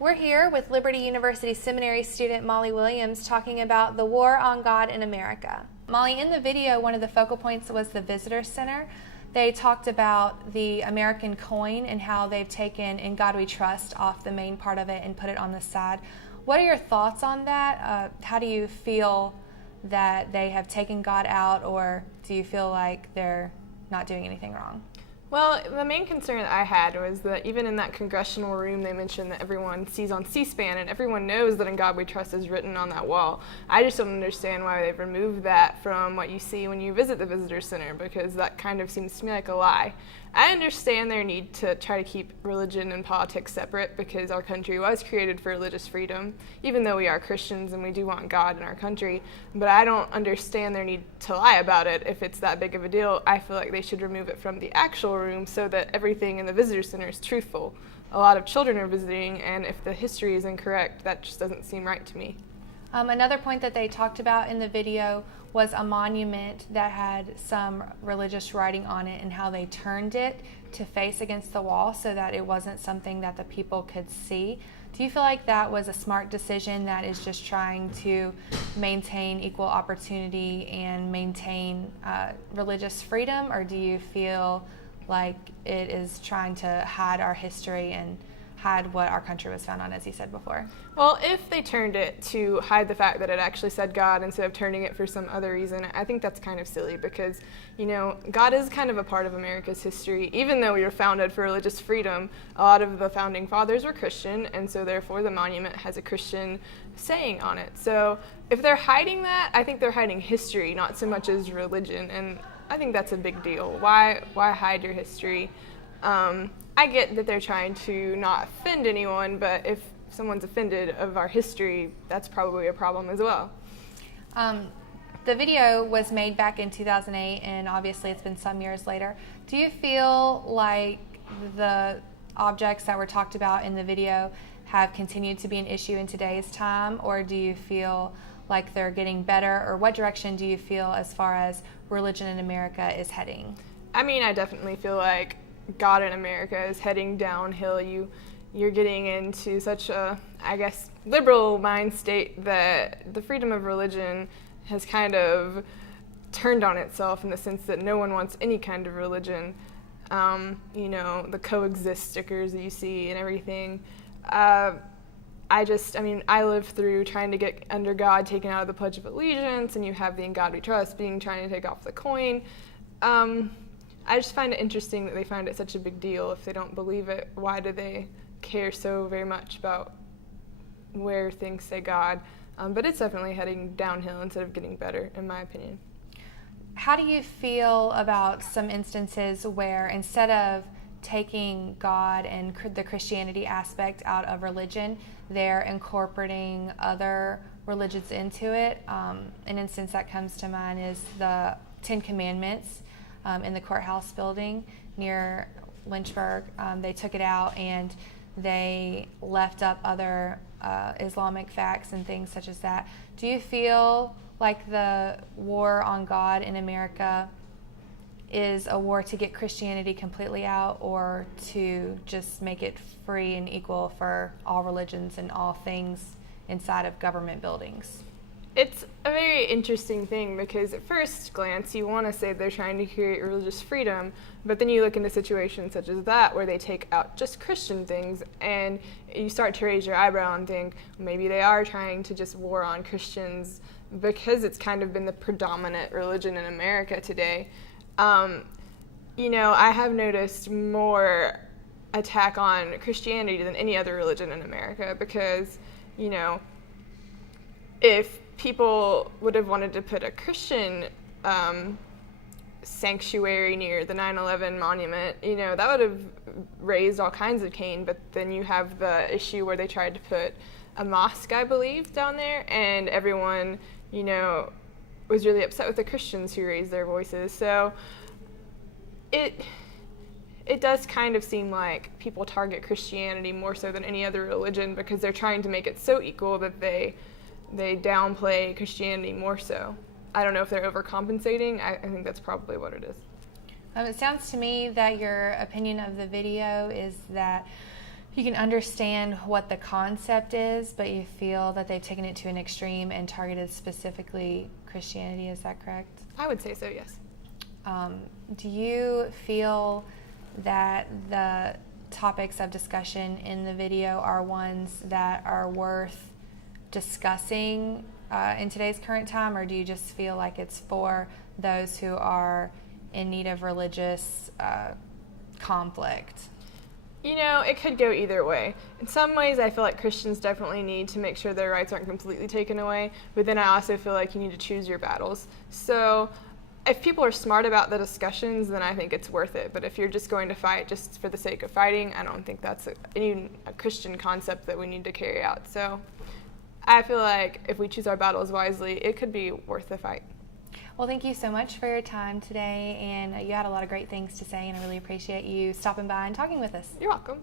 We're here with Liberty University Seminary student Molly Williams talking about the war on God in America. Molly, in the video, one of the focal points was the Visitor Center. They talked about the American coin and how they've taken "In God We Trust" off the main part of it and put it on the side. What are your thoughts on that? How do you feel that they have taken God out, or do you feel like they're not doing anything wrong? Well, the main concern that I had was that even in that congressional room, they mentioned that everyone sees on C-SPAN, and everyone knows that "In God We Trust" is written on that wall. I just don't understand why they've removed that from what you see when you visit the Visitor Center, because that kind of seems to me like a lie. I understand their need to try to keep religion and politics separate because our country was created for religious freedom, even though we are Christians and we do want God in our country. But I don't understand their need to lie about it if it's that big of a deal. I feel like they should remove it from the actual room so that everything in the visitor center is truthful. A lot of children are visiting, and if the history is incorrect, that just doesn't seem right to me. Another point that they talked about in the video was a monument that had some religious writing on it and how they turned it to face against the wall so that it wasn't something that the people could see. Do you feel like that was a smart decision that is just trying to maintain equal opportunity and maintain religious freedom, or do you feel like it is trying to hide our history and hide what our country was founded on, as you said before? Well, if they turned it to hide the fact that it actually said God instead of turning it for some other reason, I think that's kind of silly because, God is kind of a part of America's history. Even though we were founded for religious freedom, a lot of the founding fathers were Christian, and so therefore the monument has a Christian saying on it. So if they're hiding that, I think they're hiding history, not so much as religion, and I think that's a big deal. Why hide your history? I get that they're trying to not offend anyone, but if someone's offended of our history, that's probably a problem as well. The video was made back in 2008, and obviously it's been some years later. Do you feel like the objects that were talked about in the video have continued to be an issue in today's time, or do you feel like they're getting better, or what direction do you feel as far as religion in America is heading? I mean, I definitely feel like God in America is heading downhill. You're getting into such a, liberal mind state that the freedom of religion has kind of turned on itself in the sense that no one wants any kind of religion. The coexist stickers that you see and everything. I lived through trying to get "Under God" taken out of the Pledge of Allegiance, and you have the "In God We Trust" trying to take off the coin. I just find it interesting that they find it such a big deal. If they don't believe it, why do they care so very much about where things say God? But it's definitely heading downhill instead of getting better, in my opinion. How do you feel about some instances where instead of taking God and the Christianity aspect out of religion, they're incorporating other religions into it? An instance that comes to mind is the Ten Commandments in the courthouse building near Lynchburg. They took it out and they left up other Islamic facts and things such as that. Do you feel like the war on God in America is a war to get Christianity completely out, or to just make it free and equal for all religions and all things inside of government buildings? It's a very interesting thing because at first glance you want to say they're trying to create religious freedom, but then you look into situations such as that where they take out just Christian things and you start to raise your eyebrow and think maybe they are trying to just war on Christians because it's kind of been the predominant religion in America today. I have noticed more attack on Christianity than any other religion in America because, if people would have wanted to put a Christian sanctuary near the 9/11 monument, that would have raised all kinds of cane, but then you have the issue where they tried to put a mosque, I believe, down there, and everyone, was really upset with the Christians who raised their voices. So it does kind of seem like people target Christianity more so than any other religion because they're trying to make it so equal that they downplay Christianity more so. I don't know if they're overcompensating. I think that's probably what it is. It sounds to me that your opinion of the video is that You can understand what the concept is, but you feel that they've taken it to an extreme and targeted specifically Christianity. Is that correct? I would say so, yes. Do you feel that the topics of discussion in the video are ones that are worth discussing in today's current time, or do you just feel like it's for those who are in need of religious conflict? You know, it could go either way. In some ways, I feel like Christians definitely need to make sure their rights aren't completely taken away, but then I also feel like you need to choose your battles. So if people are smart about the discussions, then I think it's worth it. But if you're just going to fight just for the sake of fighting, I don't think that's a Christian concept that we need to carry out. So I feel like if we choose our battles wisely, it could be worth the fight. Well, thank you so much for your time today, and you had a lot of great things to say, and I really appreciate you stopping by and talking with us. You're welcome.